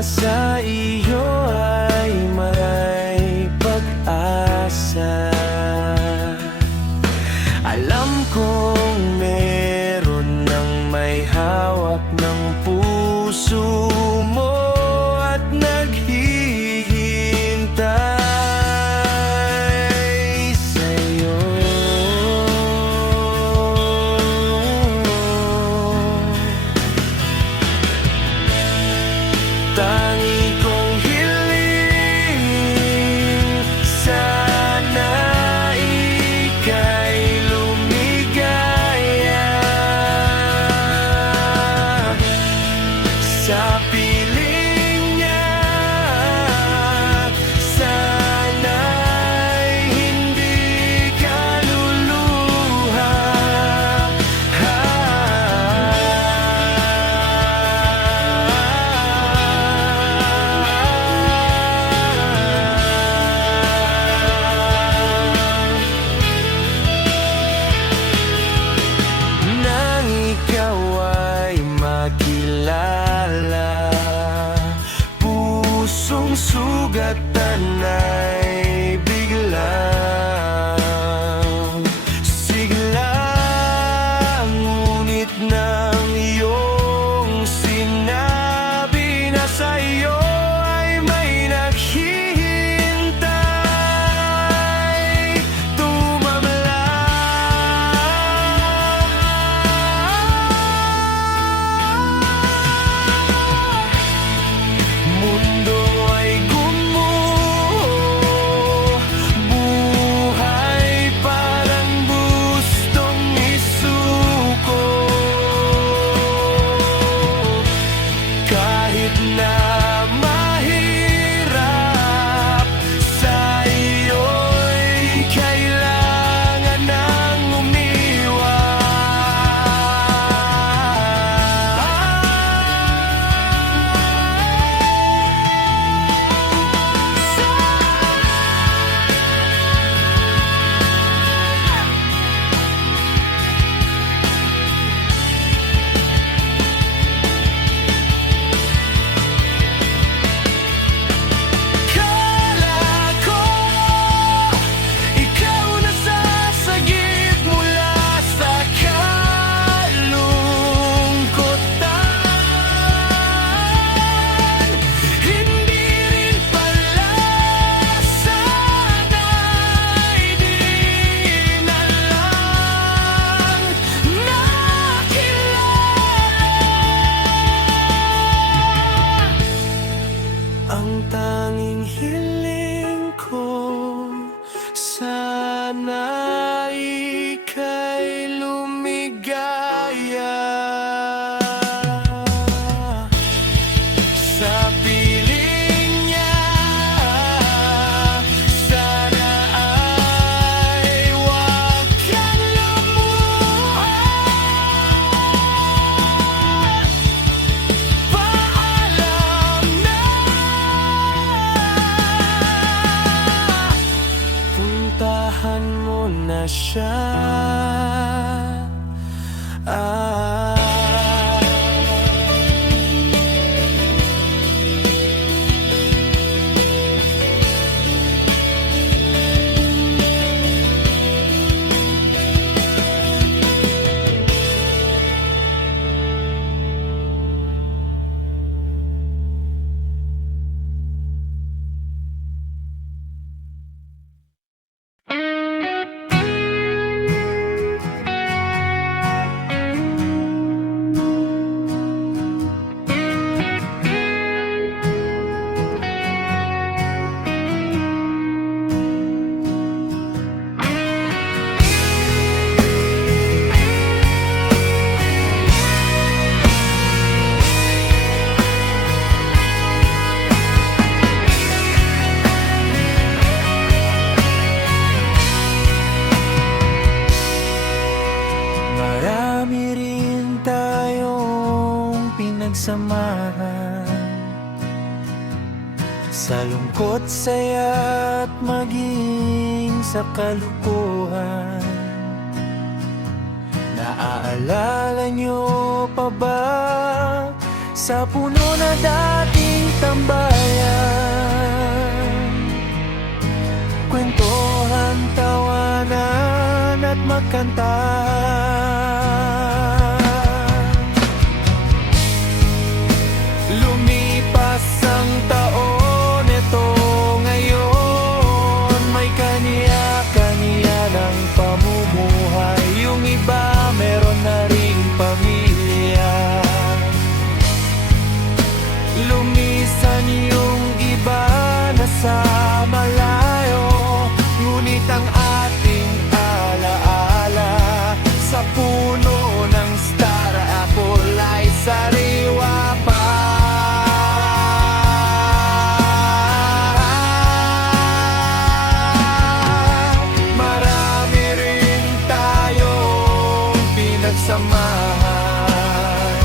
sa iyo ay may pag-asa. Alam kong meron ng may hawak ng puso mo at naghihintay sa'yo. Tangi kong hiling, sana ika'y lumigaya sa piling niya. Sana'y hindi ka luluha. Nang ikaw ay makilala, pusong sugatan ay biglang sigla. Ngunit nang iyong sinabi na sa'yo ay may naghihintay, tumamla. Mundo ay gumuho, buhay parang gustong isuko. Kahit na mahirap, sa iyo'y kailangan nang Kala ko ikaw nasasagip mula sa kalungkutan. Hindi rin pala, sana'y di na lang nakilala. Ang tanging hiling ko, sana ika'y lumigaya sa piling niya. Sana ay huwag kang lumuha. Paalam na, puntahan mo na siya. pinagsamahan sa lungkot, saya at maging sa kalukuhan. Naaalala nyo pa ba sa puno na dating tambayan. Kwentuhan, tawanan at magkantahan. Lumipas ang taon, ito ngayon may kaniya-kaniya ng pamumuhay. Yung iba meron na ring pamilya. Lumisan yung iba na sa malayo, ngunit ang ating alaala sa puno ng star apple ay sariwa pa. Marami rin tayong pinagsamahan.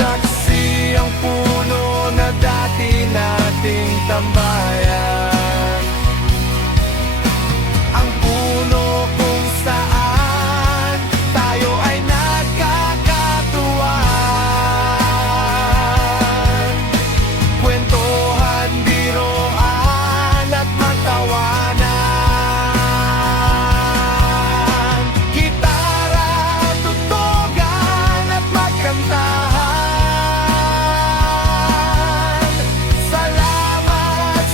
Saksi ang puno na dati nating tambayan. Ang puno kung saan tayo ay nagkakatuwaan. Kwentuhan, biroan at magtawanan. Gitara, tutugan at magkantahan. Salamat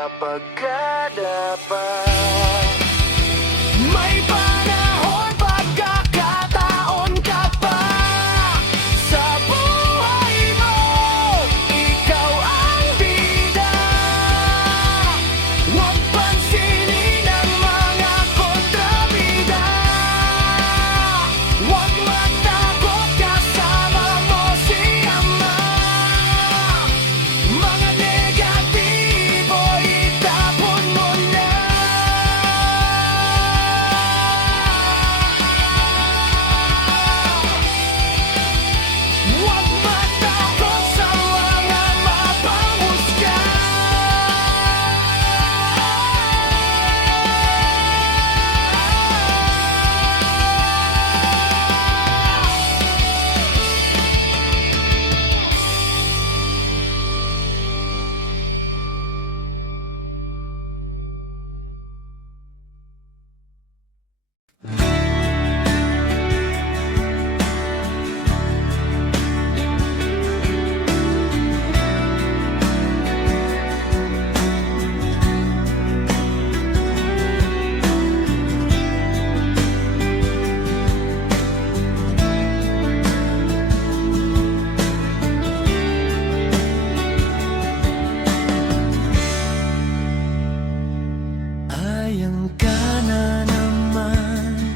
mapagkadapat. May panahon, pagkakataon ka pa sa buhay mo, ikaw ang bida. Huwag pansinin ang mga kontrabida. Huwag matakot, kasama mo si Ama. Mga negatibo itapon mo na. Huwag matakot sa mga mapanghusga. Ayang ka na naman,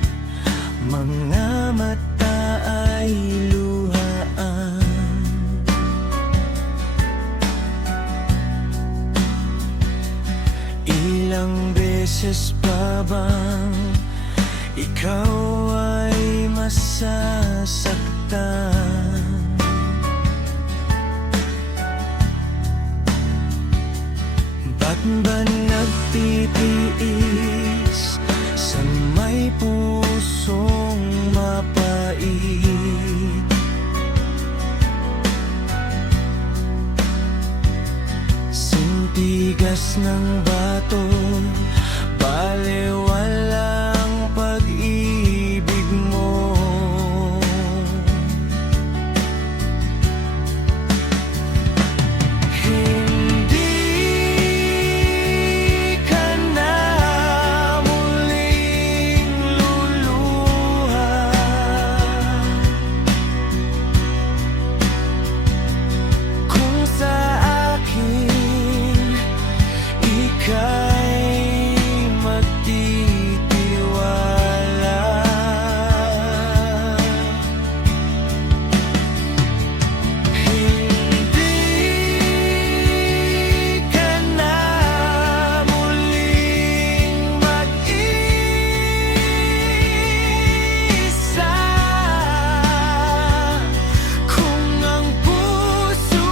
mga mata ay luhaan. Ilang beses pa bang ikaw ay masasaktan? Ba't ba nagtitiis sa may pusong mapait? Sintigas ng bato, balewala pag-ibig mo. Hindi ka na muling luluha. Kung sa akin ika'y magtitiwala. Hindi ka na muling mag-isa. Kung ang puso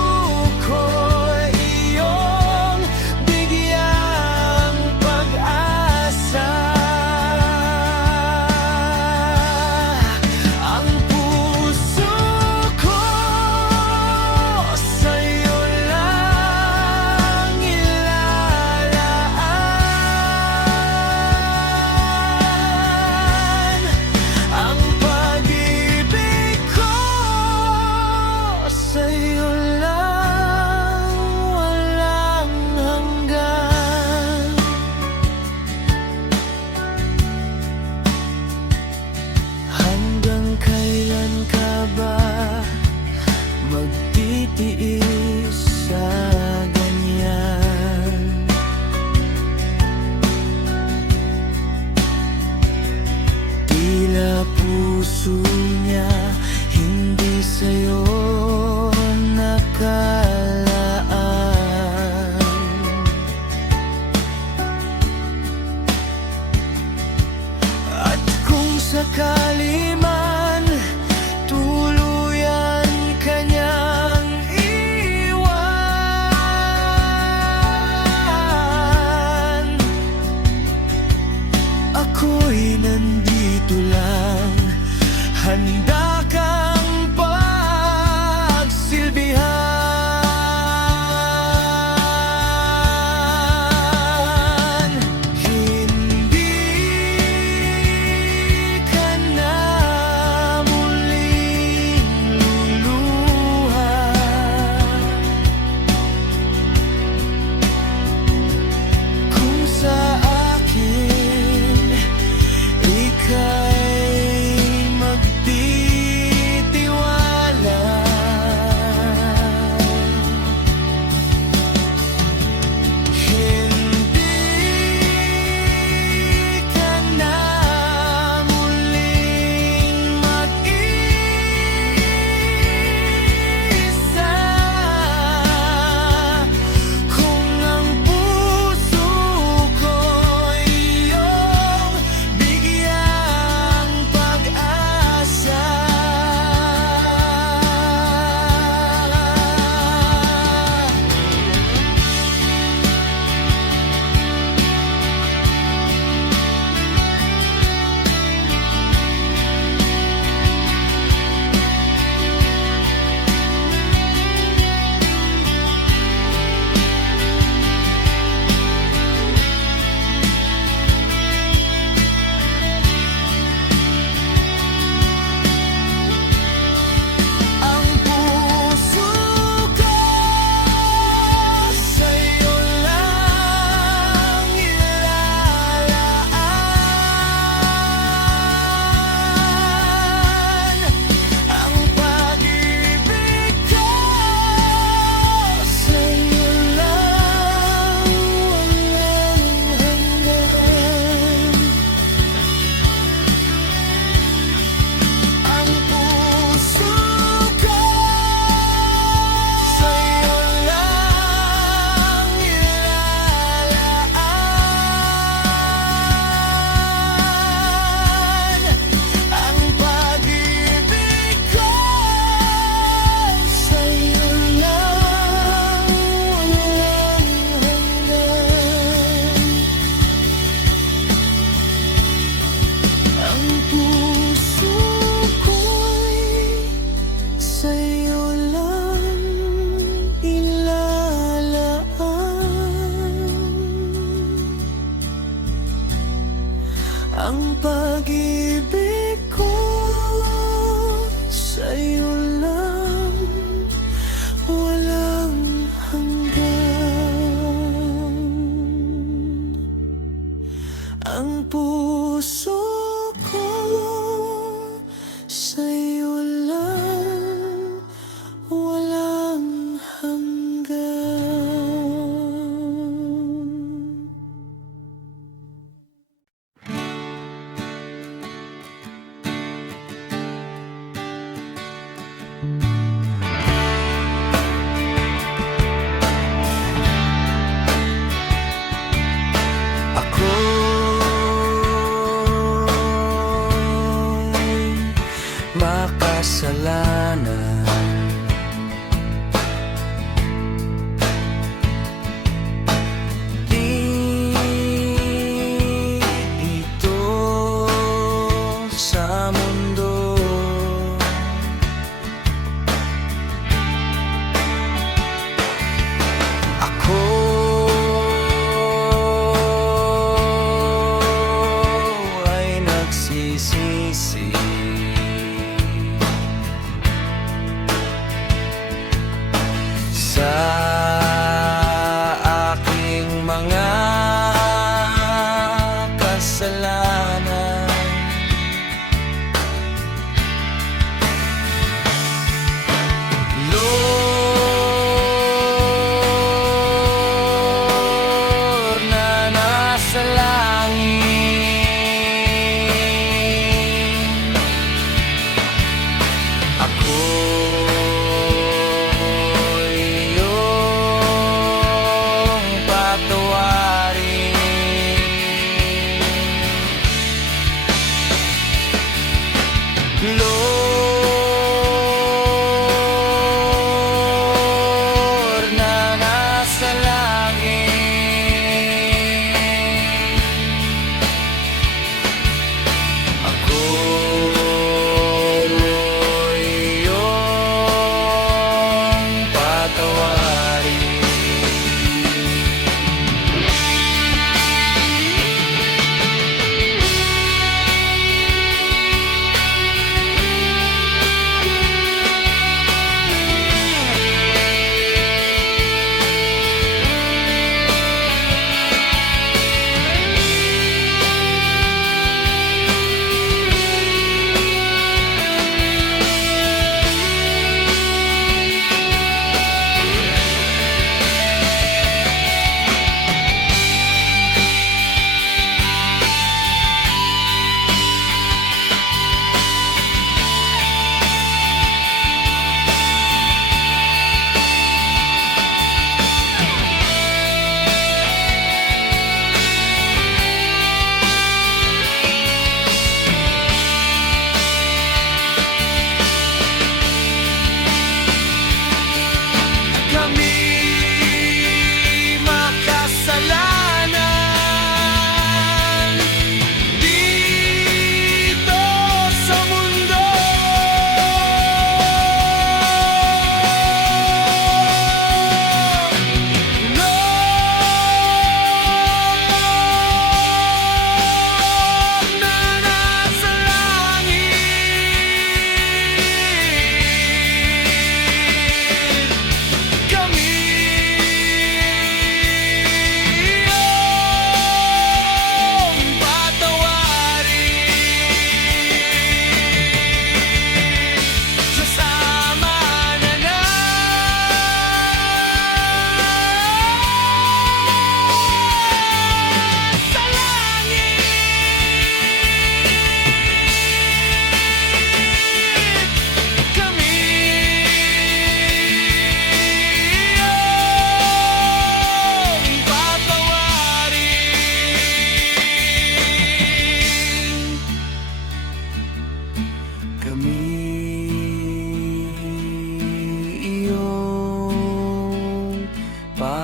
ko'y iyong bigyang pag-asa. Ang puso ko sa'yo lang ilalaan. Ang pag-ibig ko sa'yo lang walang hanggan. Hanggang kailan ka ba magtitiis sa ganyan? Tila puso niya hindi sa'yo nakalaan. At kung sakali man tuluyan kanyang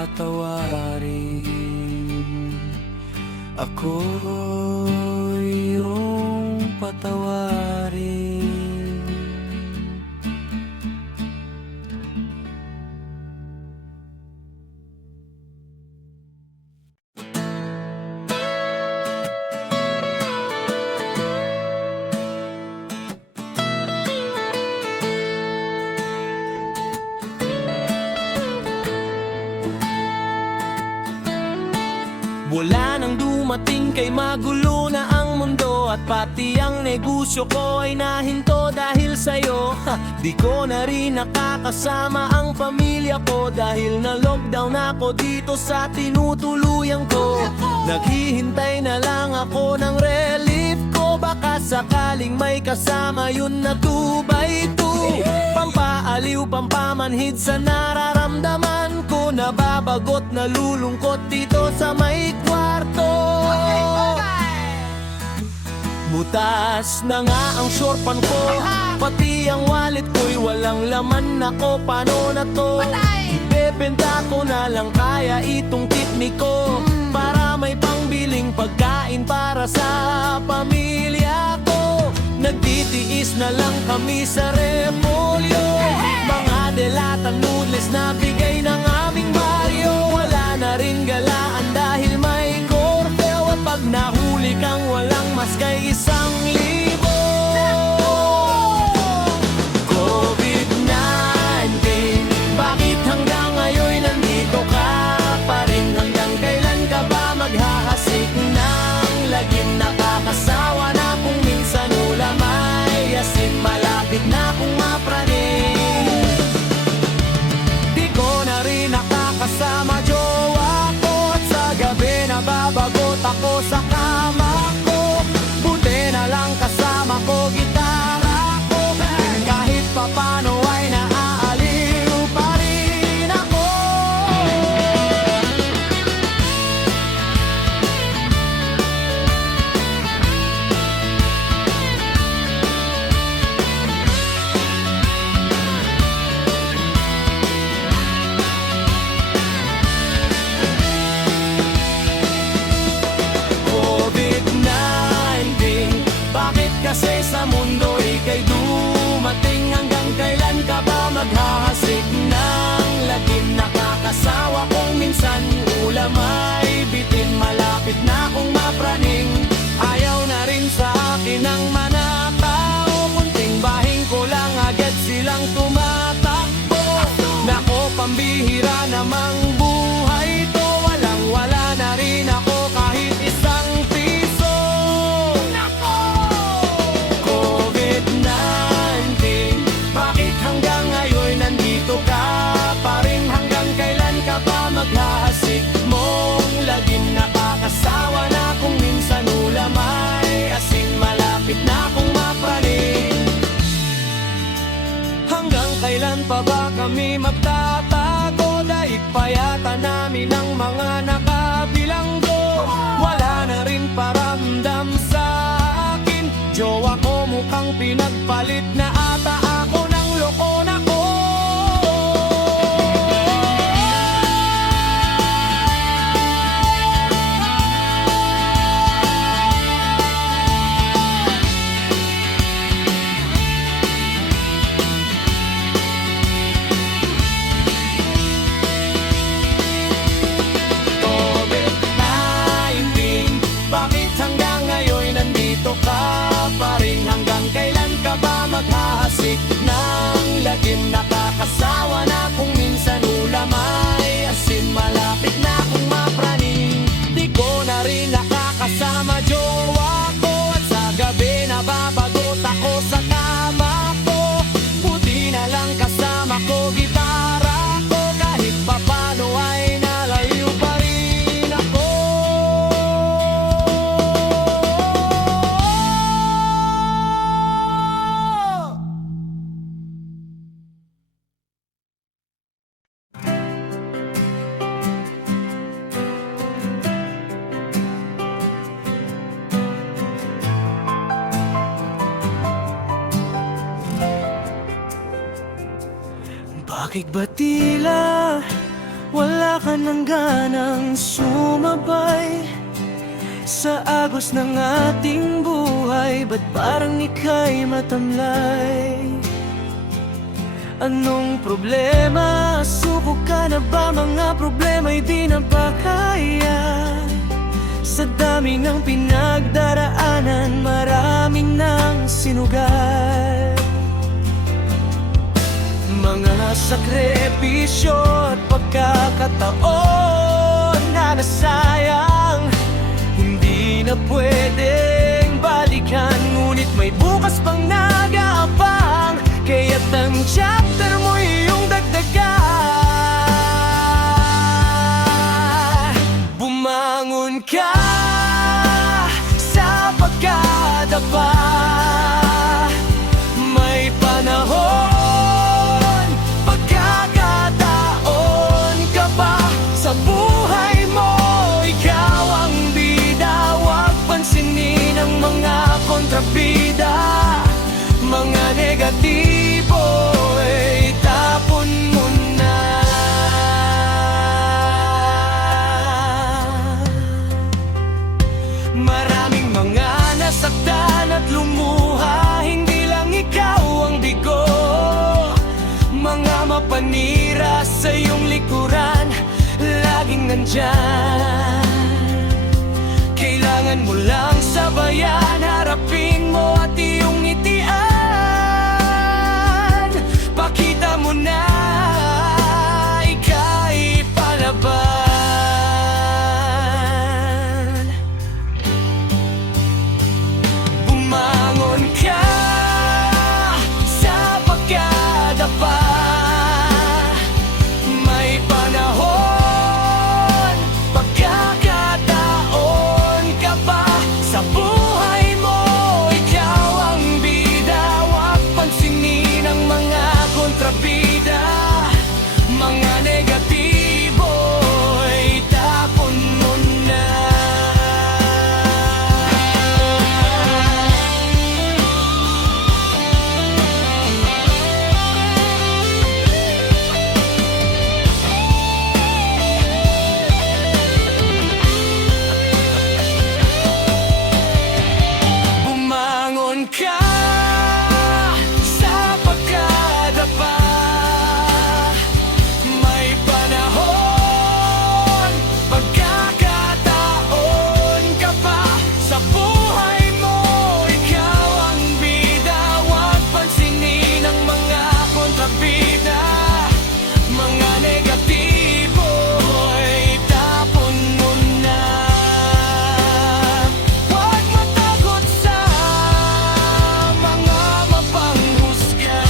patawarin. Ako iyong patawarin. Wala nang dumating kay magulo na ang mundo. At pati ang negosyo ko ay nahinto dahil sa'yo. Di ko na rin nakakasama ang pamilya ko dahil na lockdown ako dito sa tinutuluyan ko. Naghihintay na lang ako ng relief ko. Baka sakaling may kasama yun na 2x2. Pampaaliw, pampamanhid sa nararamdaman ko. Nababagot, nalulungkot dito sa may kwarto. Butas na nga ang shortpan ko, pati ang wallet ko'y walang laman. Ako, paano na to? Ibebenta ko na lang kaya itong kitni ko para may pangbiling pagkain para sa pamilya ko. Nagtitiis na lang kami sa repolyo, mga delata noodles na bigay ng aming Mario. Wala na rin galaan dahil may curfew. At pag nahuli kang walang mas kay 1,000. COVID-19, bakit hanggang ngayon nandito ka pa rin? Hanggang kailan ka ba maghahasik ng lagim? Nakakasawa na kung minsan ulam ay asin. Malapit na kung mapraning. Di ko na rin nakakasama jowa ko. At sa gabi nababagot ako sa kama ko. Buti na lang kasama ko gitara ko. Kahit papano ay naaaliw pa rin ako. COVID-19, bakit kasi sa mundo ika'y dumating? Hanggang kailan ka ba maghahasik ng lagim? Nakakasawa kung minsan ulam ay bitin. Malapit na kung mapraning. Ayaw na rin sa akin ang manatao. Kunting bahing ko lang agad silang tumatakbo. Nako, pambihira namang buhay to. Walang wala na rin ako kahit isang piso. COVID-19, bakit hanggang ngayon nandito ka pa rin? Hanggang kailan ka ba maghahasik mong lagim? Nakakasawa na kung minsan ulam ay asin. Malapit na kung mapraning. Hanggang kailan pa ba kami magtatago? Daig payata namin ang mga nakabilanggo. Wala na rin paramdam sa akin. Jowa ko mukhang pinagpalit na ata ako ng lokon ako. COVID-19, bakit hanggang ngayon nandito ka pa rin? Hanggang kailan ka ba maghahasik ng lagim? Nakakasawa na kung minsan ulam ay asin. Malapit na kung mapraning. Di ko na rin nakakasama jowa ko. At sa gabi nababagot ako sa kama ko. Buti na lang kasama ko gitara ko. Kahit papano ay nalayo pa rin ako. Bakit ba tila Wala ka nang ganang sumabay sa agos ng ating buhay. Ba't parang ika'y matamlay? Anong problema? Suko ka na ba? Mga problema'y di na ba kaya? Sa dami ng pinagdaraanan, maraming nang sinugal. Mga sakripisyo at pagkakataon na nasayang, hindi na pwedeng balikan. Ngunit may bukas pang nag-aabang, kaya't ang chapter mo iyong dagdagan. Bumangon ka sa pagkadapa, may panahon, pagkakataon ka pa sa buhay mo. Ikaw ang bida, huwag pansinin ang mga kontrabida. Mga negatibo ay tapon mo na. Maraming mga nasaktan at lumuha, hindi lang ikaw ang bigo. Mga mapanira sa iyong likuran, laging nandyan. Kailangan mo lang sabayan, harapin mo at iyong itian. Pakita mo na ika'y palaban. Bumangon ka sa pagkadapa, may panahon, pagkakataon ka pa sa buhay mo. Ikaw ang bida, huwag pansinin ang mga kontrabida. Mga negatibo ay tapon mo na. Bumangon ka sa pagkadapa, may panahon, pagkakataon ka pa sa buhay mo. Ikaw ang bida, huwag pansinin ang mga kontrabida. Mga negatibo ay tapon mo na. Huwag matakot sa mga mapanghusga.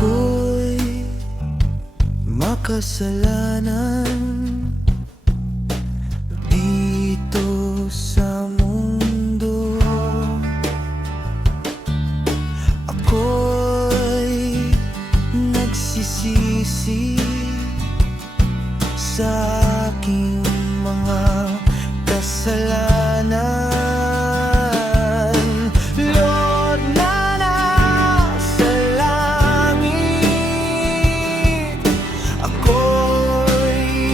Ako'y makasalanan dito sa mundo. Ako'y nagsisisi sa aking mga kasalanan. Lord na nasa langit, ako'y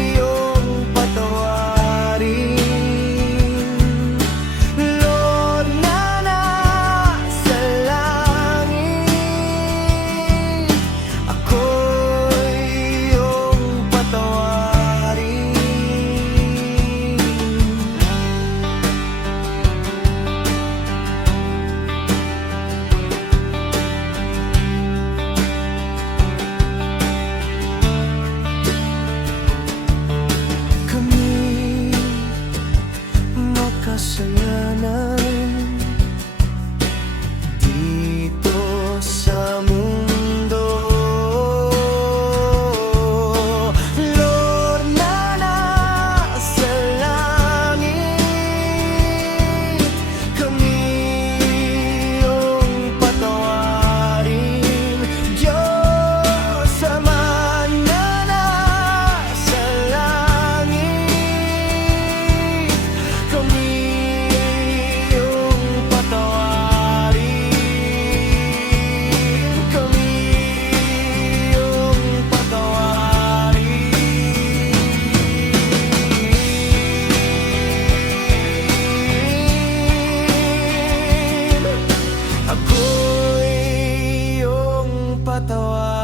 bawat tawa